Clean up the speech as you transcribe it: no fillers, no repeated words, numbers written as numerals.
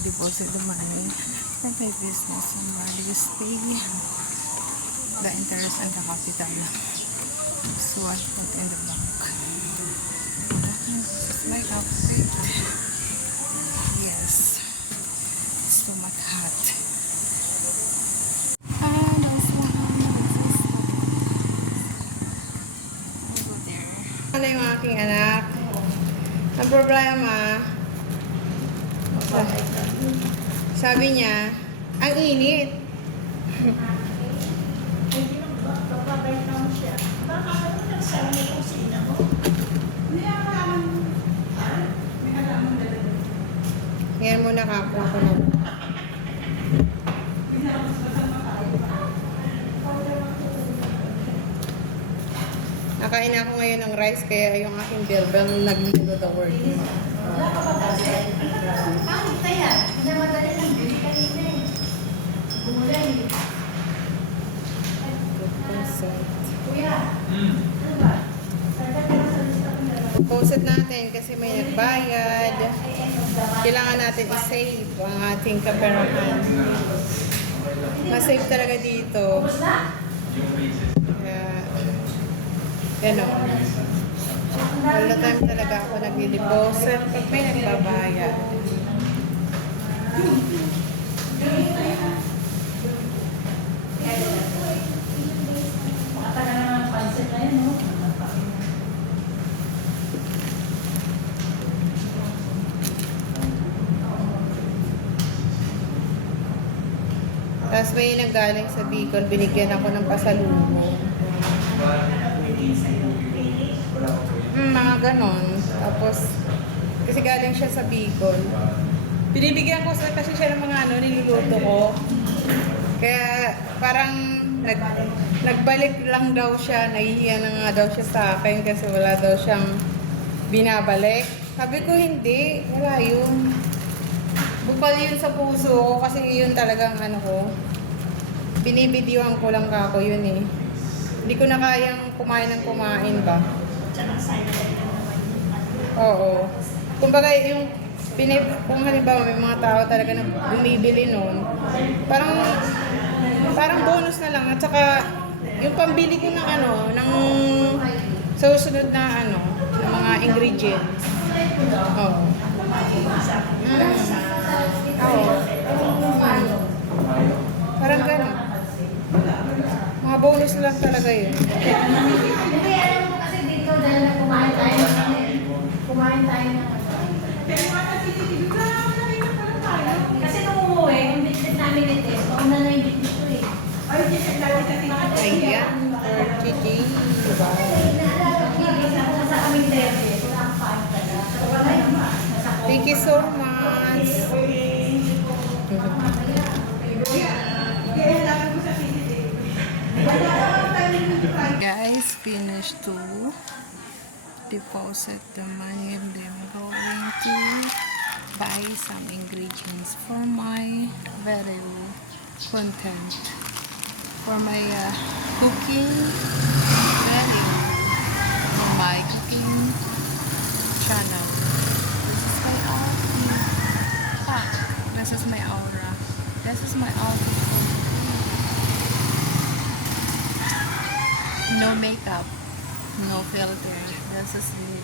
deposit the money and pay business. Somebody just pay the interest and the capital. So I put in the bank. This is my outfit. Yes. It's too much hot. And also, I'll go there. Ano yung aking anak? Ang problema, sabi niya, ang init. Ngayon muna kakuha ko na. Nakain ako ngayon ng rice kaya yung aking berbel nag-do the work. Post natin kasi may nagbayad. Kailangan natin i-save ang ating kaperahan. Ma-save talaga dito. Gano'n. All the time talaga ako nag-deposit pag may nagbabayad. Tapos may nanggaling sa Bicol, binigyan ako ng pasalubong. Mga ganon. Tapos, kasi galing siya sa Bicol. Binibigyan ko kasi siya ng mga niluluto ko. Kaya parang nagbalik lang daw siya, nahihiya na nga daw siya sa akin kasi wala daw siyang binabalik. Sabi ko hindi, wala yun. Bukal yun sa puso ko kasi yun talagang ko. Binibidyoan ko lang ako yun eh. Hindi ko na kayang kumain ng kumain ba? Oo. Kumbaga kung halimbawa may mga tao talaga na bumibili noon, parang bonus na lang at saka yung pambili ko ng ng susunod na ng mga ingredients. Oo. Oo. Parang gano'n. Mga bonus lang talaga yun. Hindi, alam mo kasi dito dahil na kumain tayo ng kasi nung umuwi, yung bitbit namin ni Tess, mauna na yung bitbit ko eh. Ayan. Chichi. Diba? Nasa kaming therapy, wala akong kain talaga. Thank you so much. Guys, finished to deposit the money and then I'm going to buy some ingredients for my video content, for my cooking video, for my cooking channel. This is my outfit. This is my aura. This is my outfit. No makeup, no filter. This is me.